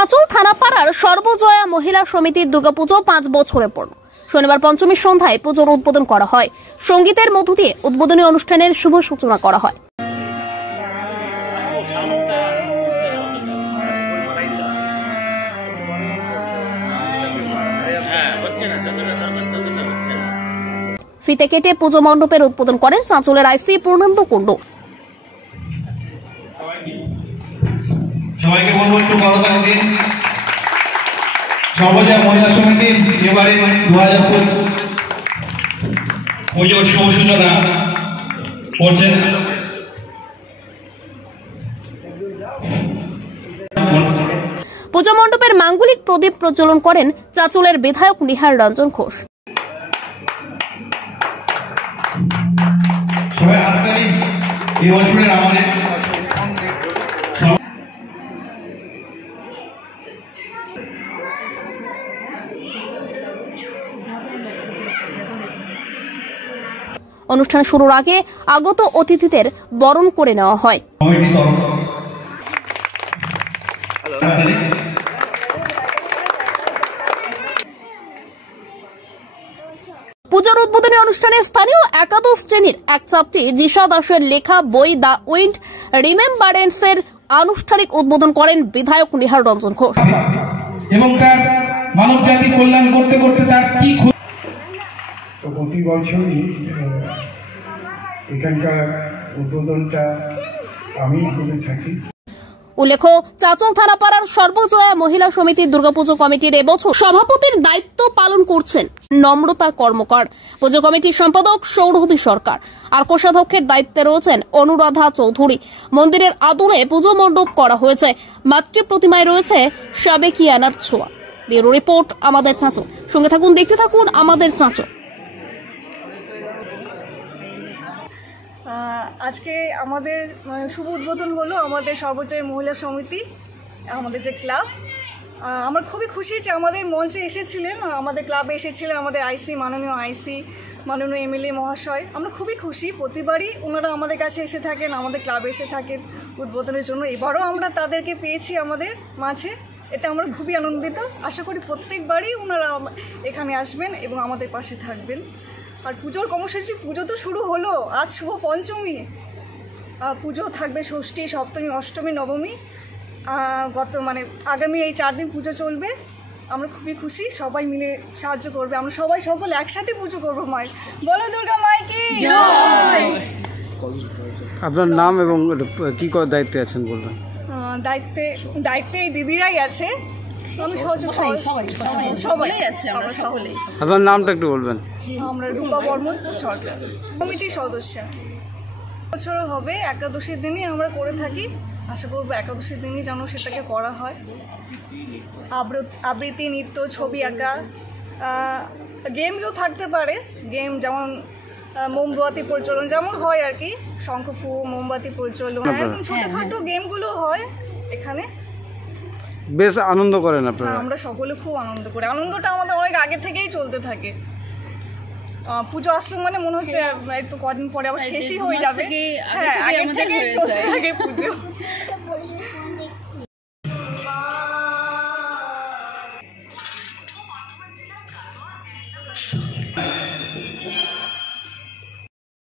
চাঁচল থানাপাড়ার সর্বজয়া মহিলা সমিতির দুর্গাপুজো 5 বছরে পূর্ণ। শনিবার পঞ্চমীর সন্ধ্যায় পুজোর উদ্বোধন করা হয়। সঙ্গীতের মধ্য দিয়ে উদ্বোধনী অনুষ্ঠানের শুভ সূচনা করা হয়। ফিতে কেটে পুজো মণ্ডপের উদ্বোধন করেন চাঁচলের আইসি পূর্ণেন্দু কুণ্ডু। সবাইকে বলবো একটু করতালি দিন। সর্বজয়া মহিলা সমিতির এবারে 2000 পুজোর শুভ সূচনা করছেন পুজো মণ্ডপের মাঙ্গলিক প্রদীপ প্রজ্বলন করেন চাঁচলের বিধায়ক নিহার রঞ্জন ঘোষ। সবাই হাততালি। এই বছরের আমাদের অনুষ্ঠান শুরুর আগে আগত অতিথিদের বরণ করে নেওয়া হয়। পুজোর উদ্বোধনী অনুষ্ঠানে স্থানীয় একাদশ শ্রেণীর এক ছাত্রী জিশা দাসের লেখা বই দ্য উইন্ড রিমেম্বারেন্স এর আনুষ্ঠানিক উদ্বোধন করেন বিধায়ক নিহার রঞ্জন ঘোষ। এবং তার মানব জাতি কল্যাণ করতে করতে তার কি প্রতি বছরই এখানকার উদ্বোধনটা আমি করে থাকি। উল্লেখ্য, চাঁচল থানাপাড়ার সর্বজয়া মহিলা সমিতির দুর্গাপুজো কমিটির এবছর সভাপতির দায়িত্ব পালন করছেন নম্রতা কর্মকার। পুজো কমিটির সম্পাদক সৌরভী সরকার আর কোষাধ্যক্ষের দায়িত্বে রয়েছেন অনুরাধা চৌধুরী। মন্দিরের আদলে পুজো মণ্ডপ করা হয়েছে। মাতৃ প্রতিমায় রয়েছে সাবেকিয়ানার ছোঁয়া। ব্যুরো রিপোর্ট, আমাদের চাঁচল। সঙ্গে থাকুন, দেখতে থাকুন আমাদের চাঁচল। আজকে আমাদের শুভ উদ্বোধন হলো আমাদের সর্বজয়া মহিলা সমিতি, আমাদের যে ক্লাব। আমরা খুবই খুশি যে আমাদের মঞ্চে এসেছিলেন, আমাদের ক্লাবে এসেছিলেন আমাদের আইসি, মাননীয় আইসি, মাননীয় এমএলএ মহাশয়। আমরা খুবই খুশি, প্রতিবারই ওনারা আমাদের কাছে এসে থাকেন, আমাদের ক্লাবে এসে থাকেন উদ্বোধনের জন্য। এবারও আমরা তাদেরকে পেয়েছি আমাদের মাঝে, এতে আমরা খুবই আনন্দিত। আশা করি প্রত্যেকবারই ওনারা এখানে আসবেন এবং আমাদের পাশে থাকবেন। আর পুজোর কর্মসূচি, পুজো তো শুরু হলো, আজ শুভ পঞ্চমী, পুজো থাকবে ষষ্ঠী, সপ্তমী, অষ্টমী, নবমী, আগামী এই 4 দিন পুজো চলবে। আমরা খুবই খুশি, সবাই মিলে সাহায্য করবে, আমরা সবাই সকলে একসাথে পুজো করবো মায়ের। বলো দুর্গা মাই কি জয়। আপনার নাম এবং কি দায়িত্বে আছেন বলবেন? দায়িত্বে এই দিদিরাই আছে, আমি সবাই আছে, আমরা সকলেই। আপনার নামটা একটু বলবেন? আমরা রূপা বর্মন সরকার, কমিটির সদস্য। বছর হবে একাদশীর দিনই আমরা করে থাকি, আশা করবো একাদশীর দিনই যেন সেটাকে করা হয়। আবৃত্তি, নৃত্য, ছবি আঁকা, গেমও থাকতে পারে। গেম যেমন মোমবাতি প্রজ্বলন যেমন হয় আর কি, শঙ্খফু, মোমবাতি প্রজ্বলন, এরকম ছোটখাটো গেমগুলো হয় এখানে। বেশ আনন্দ করেন আপনারা? আমরা সকলে খুব আনন্দ করি, আনন্দটা আমাদের অনেক আগে থেকেই চলতে থাকে। পুজো আসলো মানে মনে হচ্ছে একটু কদিন পরে আবার শেষই হয়ে যাবে। হ্যাঁ, আগে থেকে চলতে থাকে পুজো।